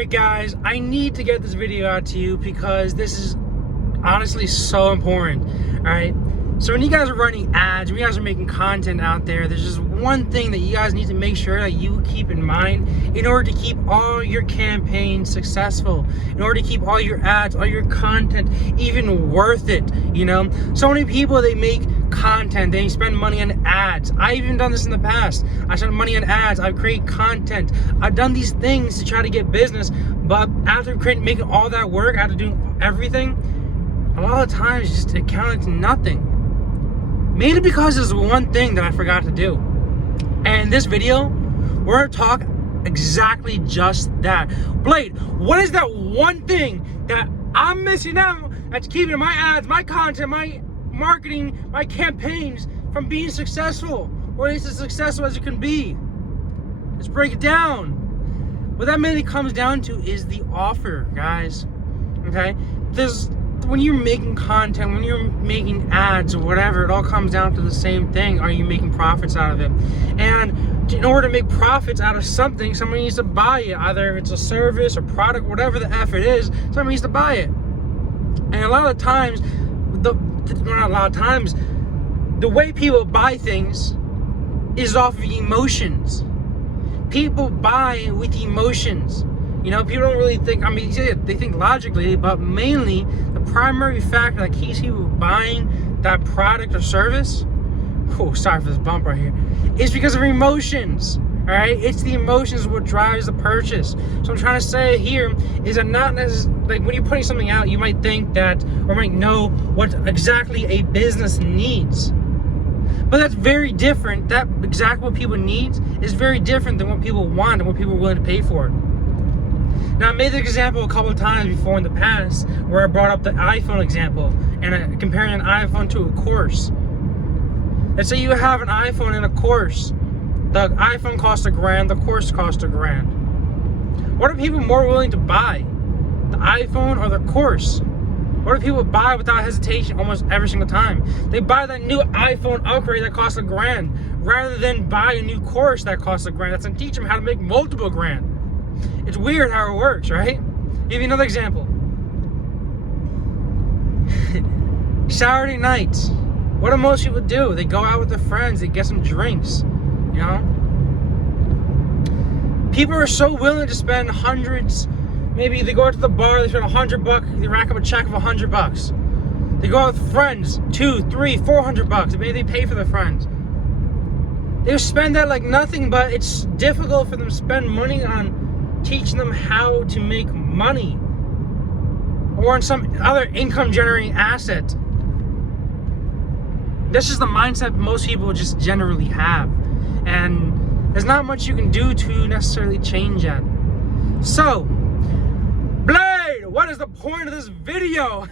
Alright guys, I need to get this video out to you because this is honestly so important. Alright, so when you guys are running ads, when you guys are making content out there, there's just one thing that you guys need to make sure that you keep in mind in order to keep all your campaigns successful, in order to keep all your ads, all your content even worth it. You know, so many people, they make content, they spend money on ads. I've even done this in the past. I spent money on ads, I've created content, I've done these things to try to get business, but after making all that work, after doing everything, a lot of times just it counted to nothing. Mainly because there's one thing that I forgot to do. And in this video, we're gonna talk exactly just that. Blade, what is that one thing that I'm missing out that's keeping my ads, my content, my marketing, my campaigns from being successful, or at least as successful as it can be? Let's break it down. What that mainly comes down to is the offer, guys. Okay? When you're making content, when you're making ads or whatever, it all comes down to the same thing. Are you making profits out of it? And in order to make profits out of something, somebody needs to buy it. Either it's a service or product, whatever the F it is, somebody needs to buy it. And a lot of times, the way people buy things is off of emotions. People buy with emotions. You know, people don't really think, I mean, they think logically, but mainly the primary factor that keeps people buying that product or service, oh, sorry for this bump right here, is because of emotions, all right? It's the emotions what drives the purchase. So I'm trying to say here is that not necessarily, like when you're putting something out, you might think that, or might know what exactly a business needs. But that's very different. That exactly what people need is very different than what people want and what people are willing to pay for. Now, I made this example a couple of times before in the past where I brought up the iPhone example and comparing an iPhone to a course. Let's say you have an iPhone and a course. The iPhone costs $1,000, the course costs $1,000. What are people more willing to buy? The iPhone or the course? What do people buy without hesitation almost every single time? They buy that new iPhone upgrade that costs $1,000 rather than buy a new course that costs $1,000 that's going to teach them how to make multiple grand. It's weird how it works, right? Give you another example. Saturday nights. What do most people do? They go out with their friends, they get some drinks, you know? People are so willing to spend hundreds. Maybe they go out to the bar, they spend $100, they rack up a check of $100. They go out with friends, $200, $300, $400. Maybe they pay for their friends. They spend that like nothing, but it's difficult for them to spend money on teaching them how to make money or on some other income generating asset. This is the mindset most people just generally have, and there's not much you can do to necessarily change that. So, Blade, what is the point of this video?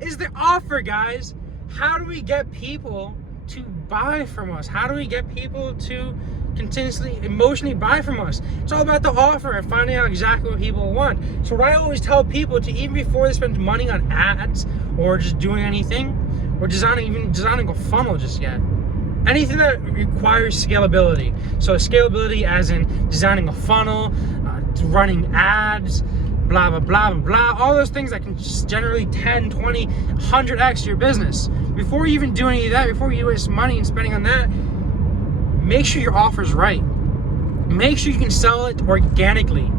Is the offer, guys. How do we get people to buy from us? How do we get people to continuously emotionally buy from us? It's all about the offer and finding out exactly what people want. So what I always tell people to, even before they spend money on ads or just doing anything or designing a funnel just yet, anything that requires scalability. So scalability as in designing a funnel, running ads, blah blah blah blah blah, all those things that can just generally 10, 20, 100x your business. Before you even do any of that, before you waste money and spending on that, make sure your offer's right. Make sure you can sell it organically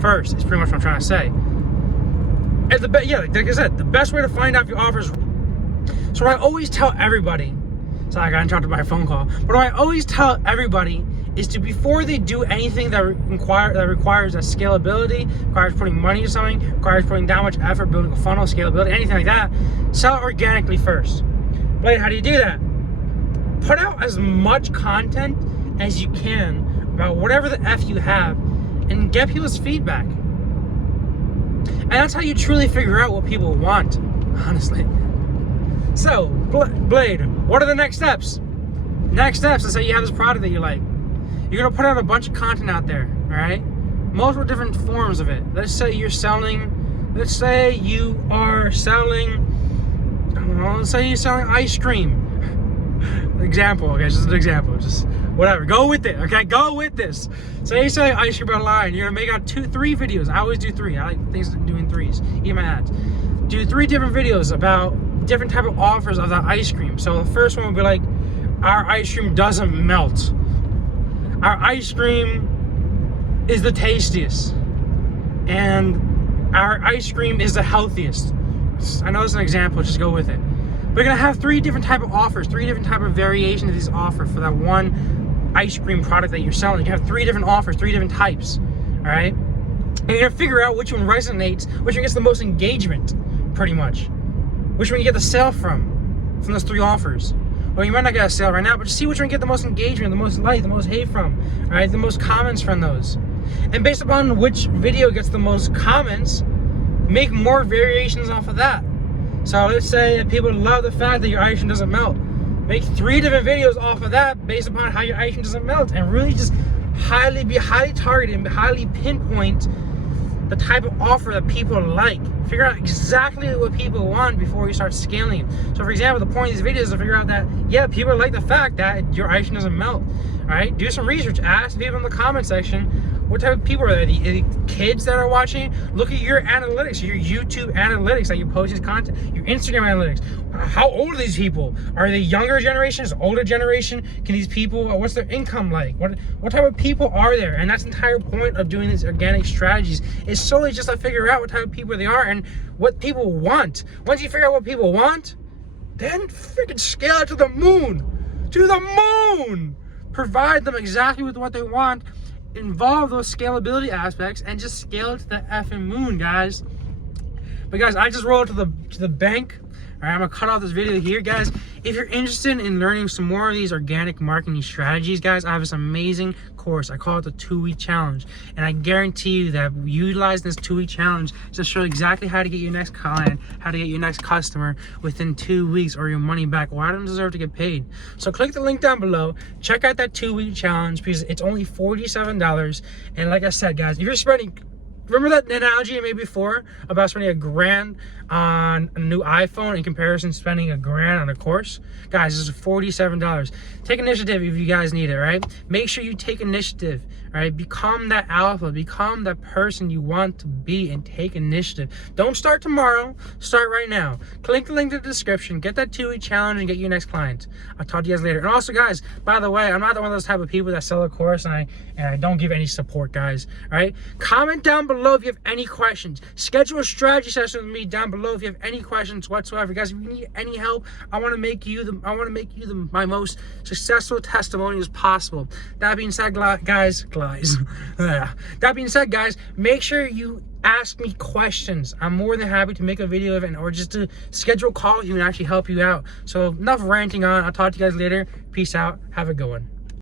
first, is pretty much what I'm trying to say. And like I said, the best way to find out if your offer's right. So what I always tell everybody, sorry I got interrupted by a phone call, but what I always tell everybody is to, before they do anything that requires a scalability, requires putting money into something, requires putting that much effort, building a funnel, scalability, anything like that, sell it organically first. But how do you do that? Put out as much content as you can about whatever the F you have and get people's feedback. And that's how you truly figure out what people want, honestly. So, Blade, what are the next steps? Next steps, let's say you have this product that you like. You're gonna put out a bunch of content out there, all right? Multiple different forms of it. Let's say you are selling, I don't know, let's say you're selling ice cream. Example, okay, just an example. Just whatever. Go with it, okay? Go with this. So you say ice cream online, you're gonna make out 2-3 videos. I always do 3. I like things doing 3s, even my ads. Do 3 different videos about different type of offers of that ice cream. So the first one will be like, our ice cream doesn't melt. Our ice cream is the tastiest. And our ice cream is the healthiest. I know it's an example, just go with it. We're gonna have 3 different type of offers, 3 different type of variations of these offers for that one ice cream product that you're selling. You have 3 different offers, 3 different types, all right? And you're gonna figure out which one resonates, which one gets the most engagement, pretty much. Which one you get the sale from those 3 offers. Well, you might not get a sale right now, but just see which one you get the most engagement, the most like, the most hate from, all right? The most comments from those. And based upon which video gets the most comments, make more variations off of that. So let's say that people love the fact that your ice cream doesn't melt. Make 3 different videos off of that based upon how your ice cream doesn't melt, and really just be highly targeted and highly pinpoint the type of offer that people like. Figure out exactly what people want before you start scaling it. So for example, the point of these videos is to figure out that, yeah, people like the fact that your ice cream doesn't melt. All right, do some research. Ask people in the comment section, what type of people are there? The kids that are watching? Look at your analytics, your YouTube analytics that you post this content, your Instagram analytics. How old are these people? Are they younger generations, older generation? Can these people, what's their income like? What type of people are there? And that's the entire point of doing these organic strategies, is solely just to figure out what type of people they are and what people want. Once you figure out what people want, then freaking scale it to the moon. To the moon! Provide them exactly with what they want, involve those scalability aspects, and just scale it to the effing moon, guys. But guys, I just rolled to the bank. All right, I'm gonna cut off this video here, guys. If you're interested in learning some more of these organic marketing strategies, guys, I have this amazing course. I call it the 2-week challenge, and I guarantee you that utilizing this 2-week challenge to show exactly how to get your next client, how to get your next customer within 2 weeks, or your money back. Why don't deserve to get paid? So click the link down below. Check out that 2-week challenge because it's only $47. And like I said, guys, if you're spending, remember that analogy I made before about spending $1,000 on a new iPhone in comparison to spending $1,000 on a course? Guys, this is $47. Take initiative if you guys need it, right? Make sure you take initiative, right? Become that alpha, become that person you want to be, and take initiative. Don't start tomorrow, start right now. Click the link in the description, get that 2-week challenge, and get your next client. I'll talk to you guys later. And also, guys, by the way, I'm not one of those type of people that sell a course and I don't give any support, guys, all right? Comment down below if you have any questions. Schedule a strategy session with me down below if you have any questions whatsoever. Guys, if you need any help, I want to make you my most successful testimonials possible. That being said, guys, that being said, guys, make sure you ask me questions. I'm more than happy to make a video of it, or just to schedule a call with you and actually help you out. So enough ranting on. I'll talk to you guys later. Peace out. Have a good one.